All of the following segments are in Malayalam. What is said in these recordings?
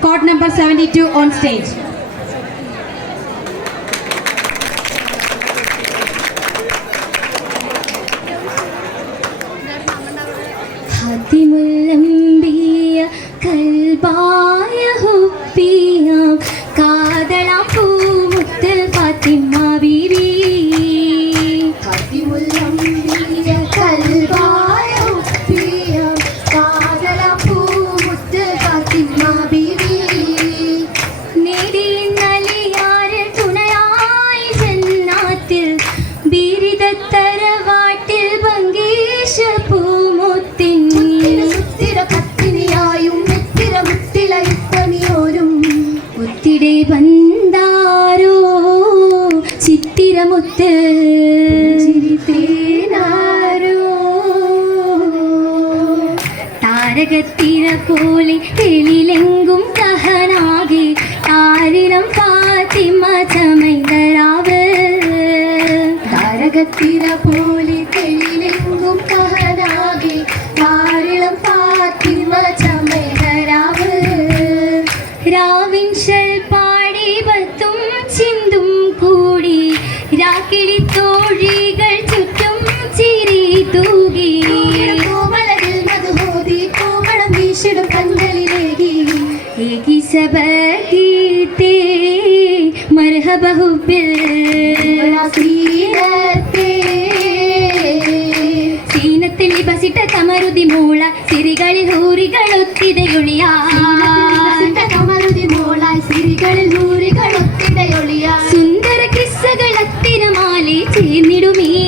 court number 72 on stage. താരകത്തിര പോലെ തെളിലെങ്കും കഹനാകെ താരിളം ഫാത്തിമ ചമൈതരാവ് താരകത്തിര പോലെ തെളിലെങ്കും ഹുബിൽ സീനത്തേ സീനത്തിൽ ബസിട്ട കമരുതി മൂള സിരികളിൽ ഹൂറികൾ ഒത്തിടയൊളിയാ കമരുതി സിരികളിൽ നൂറികൾ ഒത്തിടയൊളിയാ സുന്ദര കിസ്സകളത്തിനമാലി ചേർന്നിടുമീ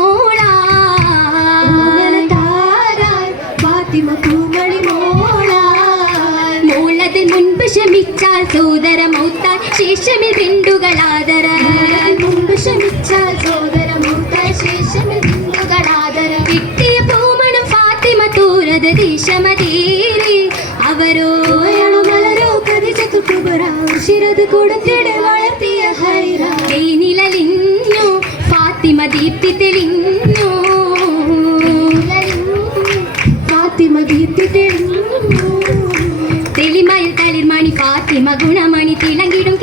ശേഷമിൽ പിണ്ടുകളാദര മുമ്പ് ക്ഷമിച്ചാൽ സോദരമൂത്താൽ ശേഷം ബിന്ദുകളാദരം കിട്ടിയ പൂമണം ഫാത്തിമ തൂരത് ദിശമതീരി. അവരോ മലരോ കതിച്ചതു കുബറ. ശിരത് കൊടുത്തിടെ വളർത്തിയ ഹൈറ നിലലിഞ്ഞു ഫാത്തിമ ദീപ്തി തെളിഞ്ഞു ഫാത്തിമ ദീപ്തി തെളിഞ്ഞു തെളിമയിൽ തളിർമണി ഫാത്തിമ ഗുണമണി തിളങ്ങിടും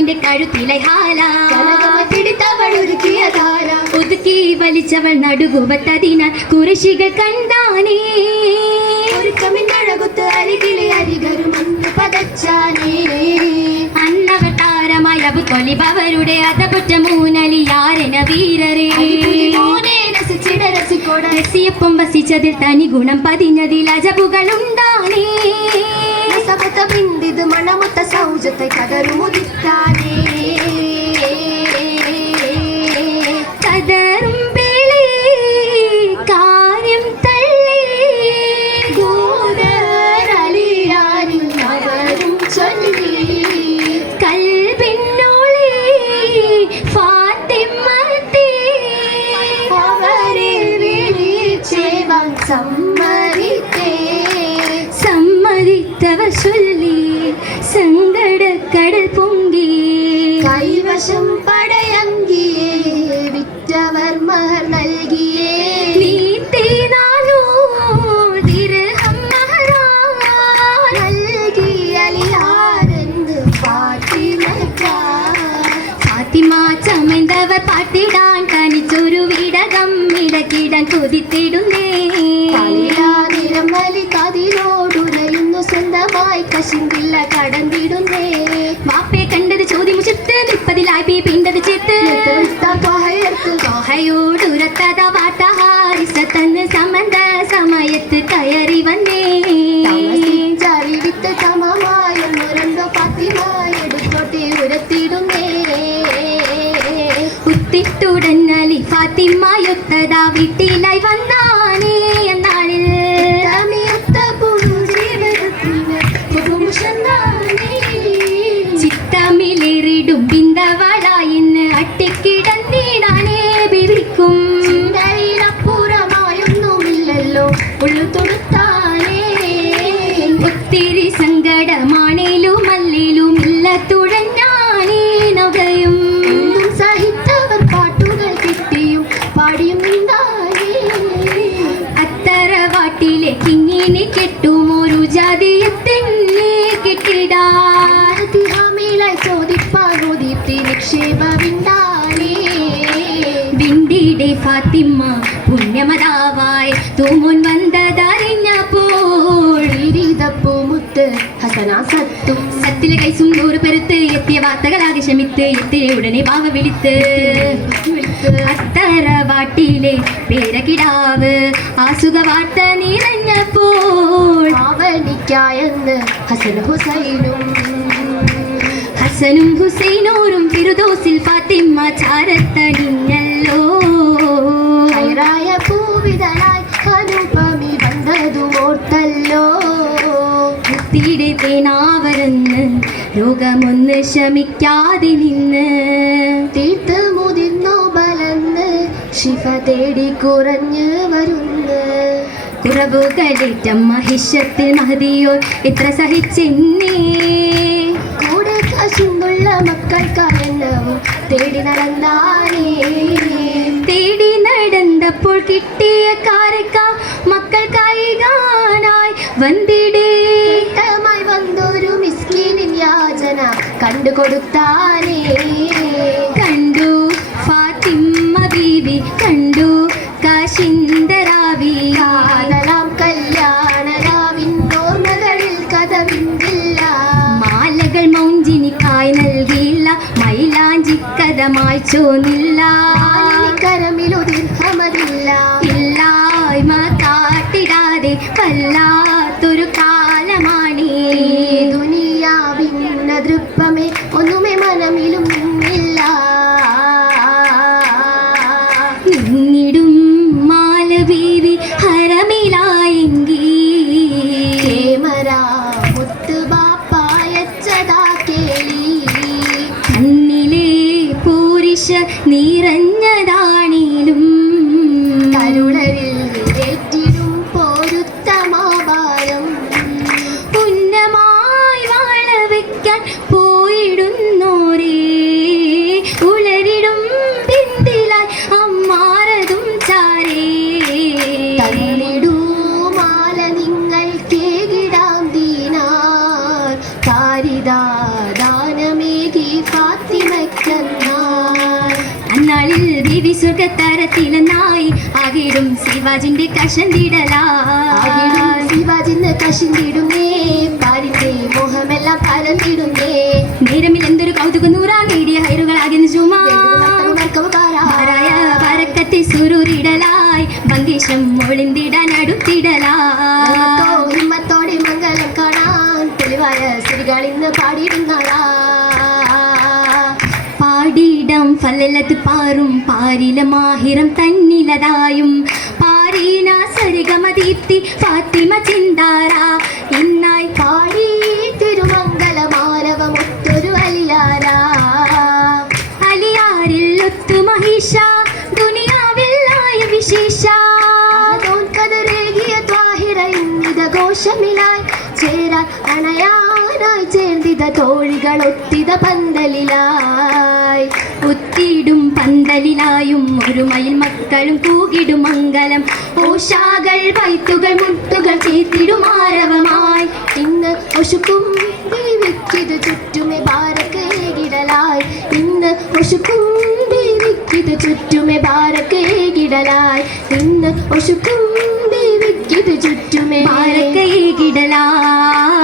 പിതാവിന്റെ കഴുത്തിലെ ധാര ഒതുക്കി വലിച്ചവൾ നടുകുവത്തതിനാൽ കുറശികൾ കണ്ടാനേ. ഒരുക്കമിന്നഴകുത്ത് അരികിലെ അരികരും അന്ന് പതച്ചാനേ. അന്നവർ താരമായ തൊലിബവരുടെ അതപുറ്റ മൂനലിയാരന വീരരേ. രസിയപ്പം വസിച്ചതിൽ തനി ഗുണം പതിഞ്ഞതിൽ അജബുകളുണ്ടാനേ രസമുത്ത ಇದು ಮನಮುತ್ತ ಸೌಜತೆ ಕದರು ಮುದಿತ್ತಾನೆ സങ്കടക്കടൽ പൊങ്കി. കൈവശം പടയങ്കിയേ വിറ്റവർ മഹർ നൽകിയേ. മഹറാ ഫാത്തിമയ്ക്കാ ഫാത്തിമ ചമൈന്തവർ പാട്ടിടാൻ തനിച്ചൊരു വിടകം ഇടക്കിടാൻ കൊതിത്തിടുന്നേ. വലി കതിരോടുലയുന്നു സ്വന്തമായി കശിന്തില്ല കടന്നിടുന്നേ தாய் பீ பிண்டது சித்து தொகையோடு വിണ്ടിയുടെ ഫാത്തിമ്മ പുണ്യമതാവായി തൂമുൻ വന്നതറിഞ്ഞപ്പോൾ ഇരിതപ്പൂ മുത്ത് ഹസന സത്തും. സത്തിലെ കൈസും നൂറ് പെരുത്ത് എത്തിയ വാർത്തകളാകെ ശമിത്ത് എത്തിയ ഉടനെ ബാവ വിളിത്ത്. അത്തറവാട്ടിലെ പേരകിടാവ് ആസുഖ വാർത്ത നിറഞ്ഞപ്പോൾ ആവണിക്കായെന്ന് ഹസൻ ഹുസൈനും ഹസനും ഹുസൈനോരും ഫിറുദോസിൽ ഫാത്തിമ്മ ചാരത്തണിഞ്ഞല്ലോ. ഹൈറായ പൂവിതനായി അനുപമി വന്നതും ഓർത്തല്ലോ. ഭക്തിയുടെ തേനാവരെന്ന് രോഗമൊന്ന് ശമിക്കാതെ നിന്ന്. തീർത്ത് മുതിർന്നോ ബലന്ന് ശിഫ തേടി കുറഞ്ഞ് വരുന്ന്. കുറവുകളേറ്റം മഹിഷത്തിൽ മഹതിയോ എത്ര സഹിച്ചെന്നേ. കാശുമുള്ള മക്കൾക്കായെന്നവും തേടി നടന്നാനേ തേടി നടന്നപ്പോൾ കിട്ടിയ കാരക്ക മക്കൾക്കായി കാണായി വന്നിടേ. മായി വന്നൊരു മിസ്കീനിൻ യാചന കണ്ടു മൈലാഞ്ചിക്കഥ മായ്ച്ചോന്നില്ല വെക്കാൻ പോയിടുന്നോരേ. ഉളരിടും പിന്തിലായി അമ്മാരതും ചാരേ. മാല നിങ്ങൾ കേകിടാം ദീനാർ. കാരിതാ അന്നാളിൽ ദേവി സ്വർഗത്തരത്തിലെന്നായി ആകിടും ശിവാജിന്റെ കഷന്തിടലായി ശിവാജിന്ന് കശിന്തിടുന്നേ പാരിന്റെ മോഹമെല്ലാം പരന്നിടുന്നേ നേരമിൽ എന്തൊരു കൗതുകം നൂറാ നേടിയ ഹൈറുകളാകുന്ന ചുമാരായ പരക്കത്തെ സുരൂരിടലായി മങ്കേശം ഒളിന്തിടാൻ അടുത്തിടലായി. ഹിമ്മത്തോടെ മംഗലം കാണാൻ തെളിവായ സ്ത്രീകളിന്ന് പാടിയിടുന്നാളാ പാടിയിടം ഫലത്ത് പാറും പാരില മാഹിരം തന്നിലതായും. പാരീന സരിഗമ ദീപ്തി ഫാത്തിമ ചിന്താര. ഇന്നായി പാടി അണയാനായി ചേർന്നിത തോഴികൾ ഒത്തിത പന്തലിലായി. ഒത്തിടും പന്തലിലായും ഒരു മയിൽ മക്കളും കൂകിടും മംഗലം. ഓഷാകൾ വൈത്തുകൾ മുട്ടുകൾ ചേത്തിടും ആരവമായി. ഇന്ന് ഒശുക്കും ദേവിക്കിത് ചുറ്റുമേ ഭാരക്കേകിടലായി. ഇന്ന് ഒശുക്കും ദേവിക്കിത് ചുറ്റുമേ ഭാരക്കേകിടലായി. ഇന്ന് ഒശുക്കും ദേവിക്കിത് ചുറ്റുമേ പാരക്കൈകിടലായി